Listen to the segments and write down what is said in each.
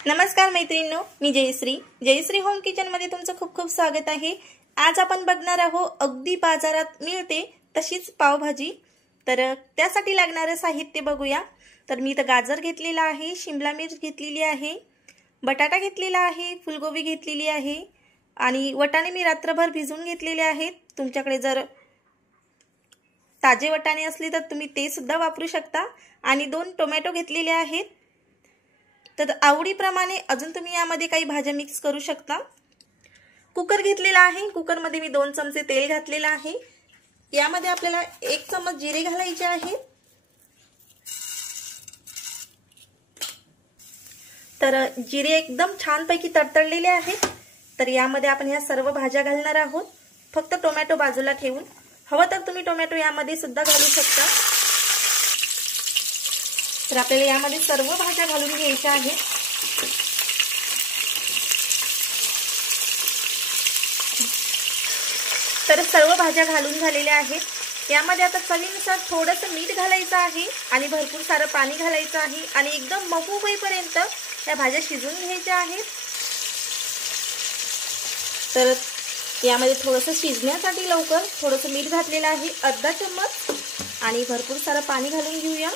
नमस्कार मैत्रिणींनो, मी Jayashree home kitchen मध्ये तुमचं खूप खूप स्वागत आहे। आज आपण बघणार आहोत अगदी बाजारात मिळते तशीच पावभाजी। तर त्यासाठी लागणारे साहित्य बघूया। तर मी इथे गाजर घेतलेला आहे, शिमला मिर्च घेतलेली आहे, बटाटा घेतलेला आहे, फुलगोबी घेतलेली आहे आणि वटाणे मी रात्रभर भिजवून घेतलेले आहेत। तुमच्याकडे जर ताजे वटाणे असले तर तुम्ही ते सुद्धा वापरू शकता आणि 2 टोमॅटो घेतलेले आहेत। तर आवडीप्रमाणे अजून तुम्ही यामध्ये काही भाज्या मिक्स करू शकता। कुकर घेतलेला आहे, कुकर मध्ये मी 2 चमचे तेल घातलेले आहे। यामध्ये आपल्याला 1 चमच जिरे घालायचे आहे। तर जिरे एकदम छानपैकी तडतडलेले आहेत। तर यामध्ये आपण या सर्व भाज्या घालणार आहोत। फक्त टोमॅटो बाजूला ठेवून, हवं तर तुम्ही टोमॅटो यामध्ये सुद्धा घालू शकता। तर आपल्याला यामध्ये सर्व भाज्या घालून घ्यायच्या आहेत। तर सर्व भाज्या घालून झालेल्या आहेत। यामध्ये आता चवीनुसार थोडंसं मीठ घालायचं आहे आणि भरपूर सारं पाणी घालायचं आहे आणि एकदम मऊ होईपर्यंत या भाज्या शिजवून घ्यायच्या आहेत। तर यामध्ये थोडंसं शिजण्यासाठी लवकर थोडंसं मीठ घातलेलं आहे, अर्धा चम्मच, आणि भरपूर सारं पाणी घालून घेऊया।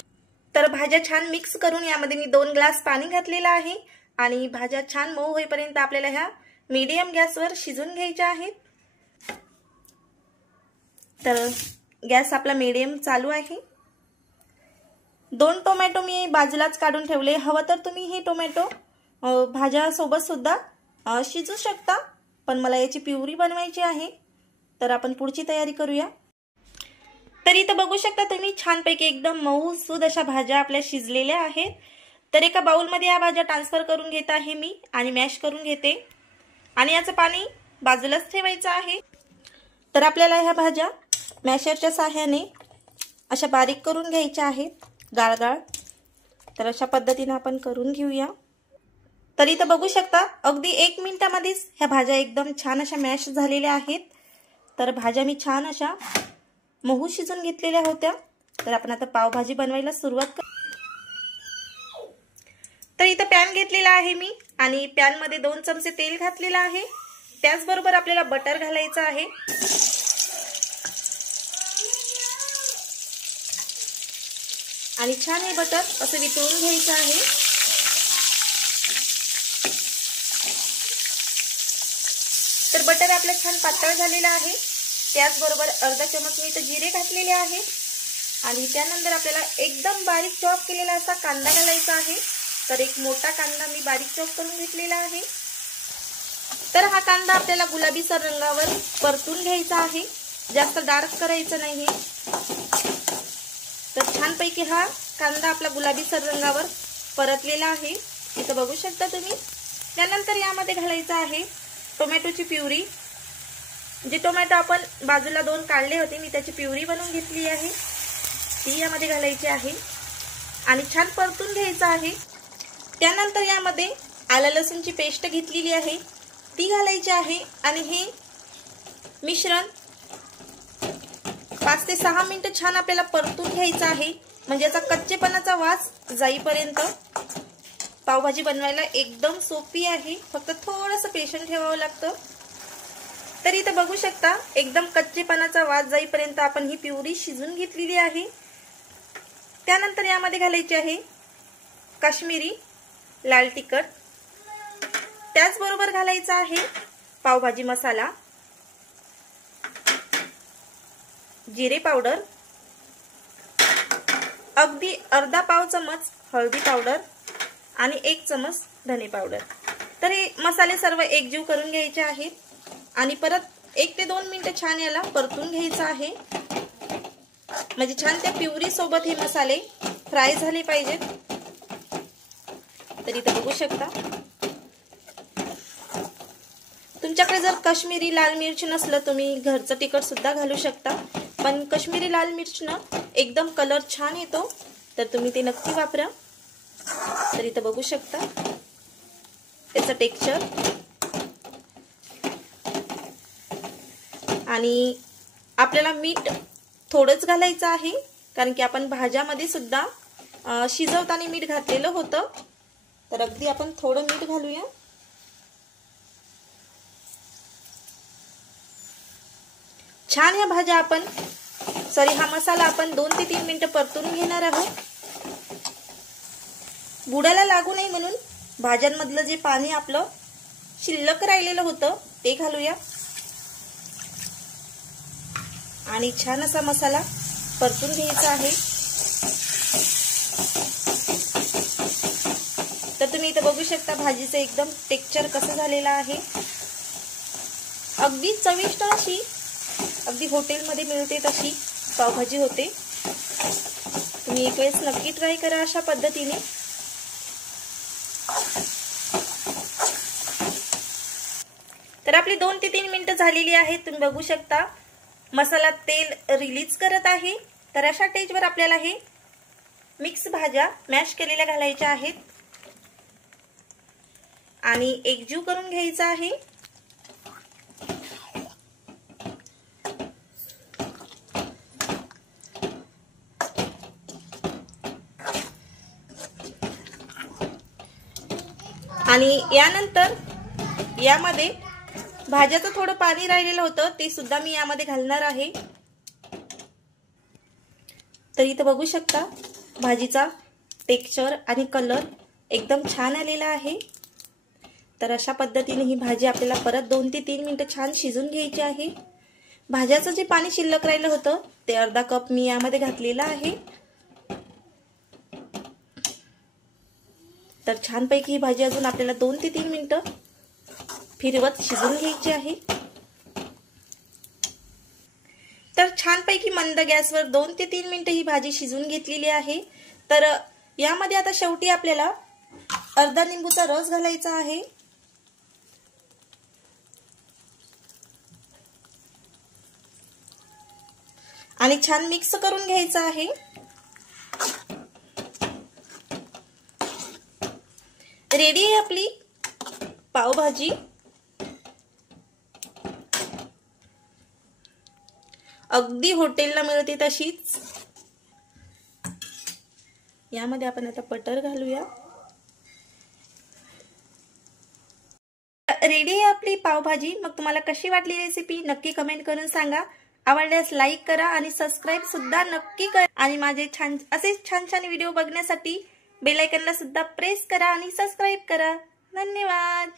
तर भाज्या छान मिक्स करून यामध्ये मी 2 ग्लास पाणी घातलेलं आहे आणि भाज्या छान मऊ होईपर्यंत आपल्याला ह्या मीडियम गॅसवर शिजवून घ्यायच्या आहेत। तर गॅस आपला मीडियम चालू आहे। 2 टोमॅटो मी बाजूलाच काढून ठेवले, हवं तर तुम्ही हे टोमॅटो भाज्या सोबत सुद्धा शिजू शकता, पण मला याची प्युरी बनवायची आहे। तर आपण पुढची तयारी करूया। तर इथं बघू शकता तुम्ही छानपैकी एकदम मऊसूद अशा भाज्या आपल्या शिजलेल्या आहेत। तर एका बाउलमध्ये या भाज्या ट्रान्सफर करून घेत आहे मी आणि मॅश करून घेते आणि याचं पाणी बाजूलाच ठेवायचं आहे। तर आपल्याला ह्या भाज्या मॅशरच्या सहाय्याने अशा बारीक करून घ्यायच्या आहेत, गाळगाळ। तर अशा पद्धतीने आपण करून घेऊया। तर इथं बघू शकता अगदी 1 मिनिटामध्येच ह्या भाज्या एकदम छान अशा मॅश झालेल्या आहेत। तर भाज्या मी छान अशा मऊ शिजून घेतलेल्या होत्या। तर आपण आता पावभाजी बनवायला सुरुवात करू। तर इथं पॅन घेतलेला आहे मी आणि पॅन मध्ये 2 चमचे तेल घातलेलं आहे। त्याचबरोबर आपल्याला बटर घालायचं आहे आणि छान हे बटर असं वितळून घ्यायचं आहे। तर बटर आपलं छान पातळ झालेलं आहे। त्याचबरोबर अर्धा चमच मी इथे जिरे घातलेले आहे आणि त्यानंतर आपल्याला एकदम बारीक चॉप केलेला असा कांदा घालायचा आहे। तर एक मोठा कांदा मी बारीक चॉप करून घेतलेला आहे। तर हा कांदा आपल्याला गुलाबीसर रंगावर परतून घ्यायचा आहे, जास्त डार्क करायचं नाही। तर छानपैकी हा कांदा आपला गुलाबीसर रंगावर परतलेला आहे, इथं बघू शकता तुम्ही। त्यानंतर यामध्ये घालायचं आहे टोमॅटोची प्युरी। जे टोमॅटो आपण बाजूला 2 काढले होते, मी त्याची प्युरी बनवून घेतली आहे, ती यामध्ये घालायची आहे आणि छान परतून घ्यायचं आहे। त्यानंतर यामध्ये आलं लसूणची पेस्ट घेतलेली आहे, ती घालायची आहे आणि हे मिश्रण 5 ते 6 मिनिटं छान आपल्याला परतून घ्यायचं आहे, म्हणजे याचा कच्चेपणाचा वास जाईपर्यंत। पावभाजी बनवायला एकदम सोपी आहे, फक्त थोडंसं पेशंट ठेवावं लागतं। तर इथं बघू शकता एकदम कच्चेपणाचा वास जाईपर्यंत आपण ही प्युरी शिजून घेतलेली आहे। त्यानंतर यामध्ये घालायची आहे काश्मीरी लाल तिखट, त्याचबरोबर घालायचा आहे पावभाजी मसाला, जिरे पावडर, अगदी अर्धा पाव चमच हळदी पावडर आणि 1 चमच धने पावडर। तर हे मसाले सर्व एकजीव करून घ्यायचे आहेत आणि परत 1 ते 2 मिनिटं छान याला परतून घ्यायचं आहे, म्हणजे छान त्या प्युरी सोबत हे मसाले फ्राय झाले पाहिजेत। तर इथं बघू शकता तुमच्याकडे जर काश्मीरी लाल मिर्च नसलं तुम्ही घरचं तिखट सुद्धा घालू शकता, पण काश्मीरी लाल मिर्चनं एकदम कलर छान येतो, तर तुम्ही ते नक्की वापरा। तर इथं बघू शकता त्याचं टेक्स्चर आणि आपल्याला मीठ थोडंच घालायचं आहे, कारण की आपण भाज्यामध्ये सुद्धा शिजवताना मीठ घातलेलं होतं। तर अगदी आपण थोडं मीठ घालूया. छान ह्या भाज्या आपण हा मसाला आपण 2 ते 3 मिनिटं परतून घेणार आहोत. बुडाला लागू नये म्हणून भाज्यांमधलं जे पाणी आपलं शिल्लक राहिलेलं होतं ते घालूया आणि छान असा मसाला परतून घ्यायचा आहे. तर तुम्ही इथे बघू शकता भाजीचं एकदम टेक्स्चर कसं झालेलं आहे. अगदी चविष्ट अशी, अगदी हॉटेलमध्ये मिळते तशी पावभाजी होते. तुम्ही एक वेळेस नक्की ट्राय करा अशा पद्धतीने. तर आपली 2 ते 3 मिनिटं झालेली आहेत. तुम्ही बघू शकता मसाला तेल रिलीज करत आहे. तर अशा स्टेजवर आपल्याला हे मिक्स भाज्या मॅश केलेल्या घालायच्या आहेत आणि एकजीव करून घ्यायचा आहे. आणि यानंतर यामध्ये भाज्याचं थोडं पाणी राहिलेलं होतं ते सुद्धा मी यामध्ये घालणार आहे. तर इथं बघू शकता भाजीचा टेक्स्चर आणि कलर एकदम छान आलेला आहे. तर अशा पद्धतीने ही भाजी आपल्याला परत 2 ते 3 मिनिटं छान शिजून घ्यायची आहे. भाज्याचं जे पाणी शिल्लक राहिलं होतं ते अर्धा कप मी यामध्ये घातलेलं आहे. तर छानपैकी ही भाजी अजून आपल्याला 2 ते 3 मिनिटं फिरवत शिजून घ्यायची आहे. तर छानपैकी मंद गॅसवर 2 ते 3 मिनिटं ही भाजी शिजून घेतलेली आहे. तर यामध्ये आता शेवटी आपल्याला अर्धा लिंबूचा रस घालायचा आहे. आणि छान मिक्स करून घ्यायचं आहे. रेडी आहे आपली पावभाजी. अगदी हॉटेलला मिळते तशीच. यामध्ये आपण आता बटर घालूया. रेडी आहे आपली पावभाजी. मग तुम्हाला कशी वाटली रेसिपी नक्की कमेंट करून सांगा. आवडल्यास लाईक करा आणि सबस्क्राईब सुद्धा नक्की करा. आणि माझे असे छान छान व्हिडिओ बघण्यासाठी बेल आयकॉनला सुद्धा प्रेस करा आणि सबस्क्राईब करा. धन्यवाद.